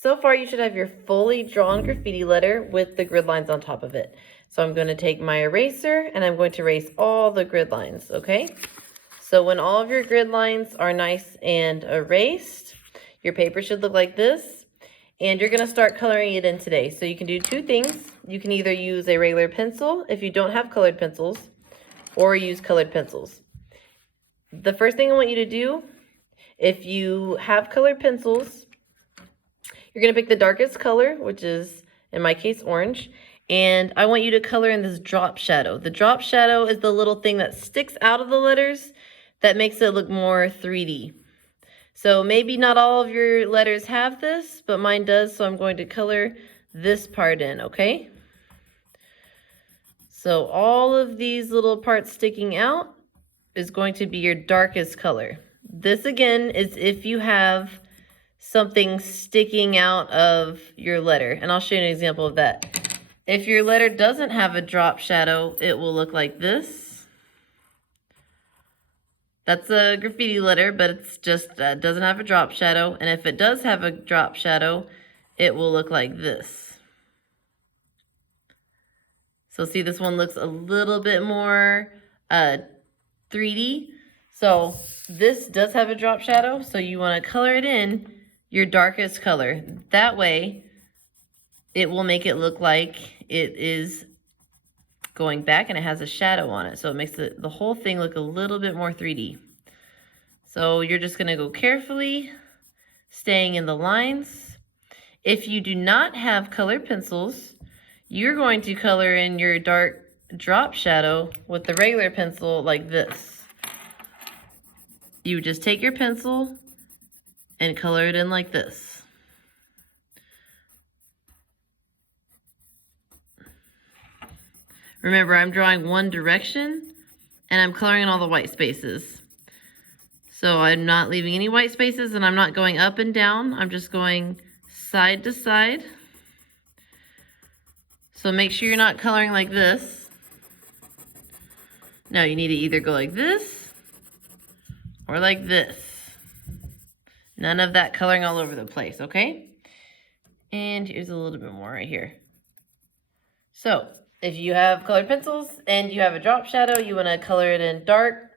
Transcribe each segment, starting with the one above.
so far you should have your fully drawn graffiti letter with the grid lines on top of it. So I'm going to take my eraser and I'm going to erase all the grid lines, okay? So when all of your grid lines are nice and erased, your paper should look like this. And you're going to start coloring it in today. So you can do two things. You can either use a regular pencil if you don't have colored pencils, or use colored pencils. The first thing I want you to do, if you have colored pencils, you're going to pick the darkest color, which is, in my case, orange. And I want you to color in this drop shadow. The drop shadow is the little thing that sticks out of the letters that makes it look more 3D. So maybe not all of your letters have this, but mine does. So I'm going to color this part in, okay? So all of these little parts sticking out is going to be your darkest color. This again is if you have something sticking out of your letter. And I'll show you an example of that. If your letter doesn't have a drop shadow, it will look like this. That's a graffiti letter, but it's just doesn't have a drop shadow. And if it does have a drop shadow, it will look like this. So see, this one looks a little bit more 3D. So this does have a drop shadow, so you want to color it in your darkest color. That way, it will make it look like it is going back and it has a shadow on it. So it makes the whole thing look a little bit more 3D. So you're just going to go carefully, staying in the lines. If you do not have colored pencils, you're going to color in your dark drop shadow with the regular pencil like this. You just take your pencil and color it in like this. Remember, I'm drawing one direction and I'm coloring in all the white spaces. So I'm not leaving any white spaces and I'm not going up and down. I'm just going side to side. So make sure you're not coloring like this. No, you need to either go like this or like this. None of that coloring all over the place, okay? And here's a little bit more right here. So if you have colored pencils and you have a drop shadow, you want to color it in dark.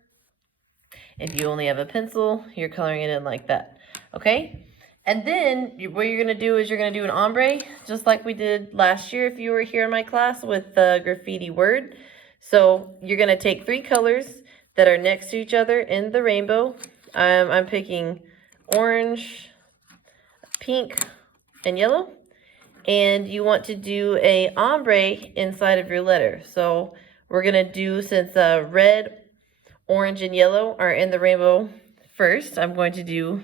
If you only have a pencil, you're coloring it in like that, okay? And then what you're going to do is you're going to do an ombre, just like we did last year if you were here in my class with the graffiti word. So you're going to take 3 colors that are next to each other in the rainbow. I'm picking orange, pink, and yellow. And you want to do a ombre inside of your letter. So we're going to do, since red, orange, and yellow are in the rainbow first, I'm going to do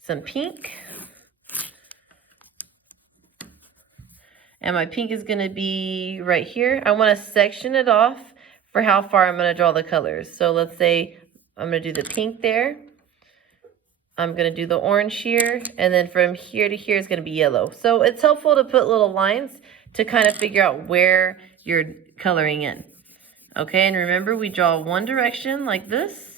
some pink. And my pink is going to be right here. I want to section it off for how far I'm going to draw the colors. So let's say I'm going to do the pink there. I'm going to do the orange here. And then from here to here is going to be yellow. So it's helpful to put little lines to kind of figure out where you're coloring in. Okay, and remember we draw one direction like this.